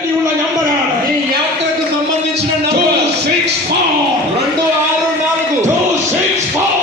నంబరాണ് ఈ యాత్రకు సంబంధించిన నంబర్ 264 264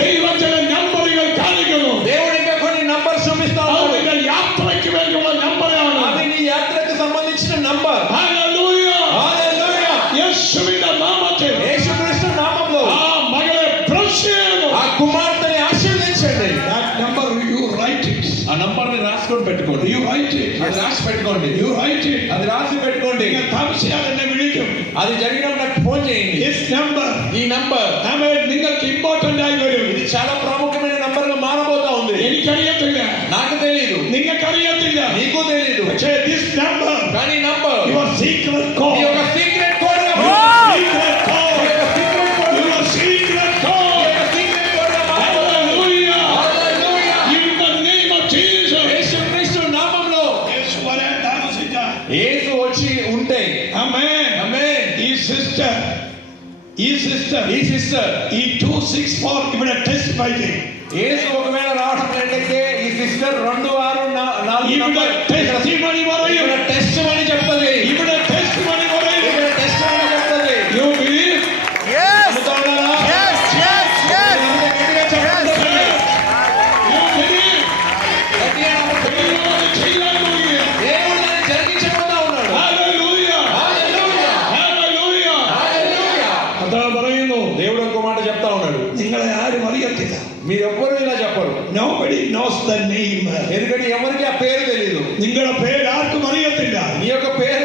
ദൈവത്തിലെ നമ്പറുകൾ കാണിക്കുന്നു. దేవుడు ఇంకా కొన్ని నంబర్ చూపిస్తాడు. അതിന്റെ യാത്രയ്ക്ക് വേണ്ടിയുള്ള നമ്പറാണ്. అది నీ యాత్రకు సంబంధించిన నంబర్. హల్లెలూయ హల్లెలూయ. యేసువిന്റെ నామത്തിൽ యేసుక్రీస్తు నామములో ఆ మగనే బ్లెస్ చేయను. ఆ కుమార్తెని ఆశీర్వదించండి. That number you write it. ఆ నంబర్ని రాసుకొని పెట్టుకోండి. You write it. అది రాసి పెట్టుకోండి. You write it. అది రాసి పెట్టుకోండి. നിങ്ങൾ താമസിയാതെ വിളിക്കും. అది జరిగినప్పుడు నాకు ఫోన్ చేయండి. This number ఈ నంబర్ നിങ്ങൾക്ക് ఇంపార్టెంట్ ആയി വരും. ఇది చాలా ప్రాముఖ్యమైన నంబర్ గా మారబోతా ఉంది. എനിക്കറിയത്തില്ല, నాకు తెలియదు, നിങ്ങൾക്കറിയത്തില്ല. నీకు తెలియదు. പക്ഷേ this number కానీ నంబర్ your secret code. ఈ యొక్క సీక్రెట్ కోడ్ గా Secret code. Your secret code. Hallelujah. Hallelujah. In the name of Jesus. యేసుక్రీస్తు నామములో యేసు వలె తామసిద్దా. యేసు వచ్చి ఉంటే Amen. ఆమేన్. ఈ సిస్టర్ ఈ సిస్టర్ ఈ 264 ഇവിടെ టెస్టిఫై చేయి. యేసు ఒకవేళ రావడం లేదంటే ఈ సిస్టర్ 264 ഇവിടെ టెస్టిమనీ వరయు. ఇక్కడ టెస్ట్ అని చెప్తది. ഇവിടെ టెస్టిమనీ వరయు. ఇక్కడ టెస్ట్ అని చెప్తది. You believe? Yes. Yes, yes, yes. గట్టిగా చెప్పండి. You believe? గట్టిగా నమ్మండి. దేవుడు చేయగలిగిన. దేవుడు దాన్ని జరిగించబోతా ఉన్నాడు. Hallelujah. హల్లెలూయా. Hallelujah. హల్లెలూయా. అదా പറയുന്നു. దేవుడు ఒక మాట చెప్తా ఉన్నాడు. നിങ്ങളെ ആരും അറിയത്തില്ല. మీరెవ్వరూ ఇలా చెప్పరు. Nobody knows the name. ఎందుకంటే ఎవరికి ఆ పేరు తెలియదు. നിങ്ങളുടെ പേര് ആർക്കും അറിയത്തില്ല. నీ యొక్క పేరు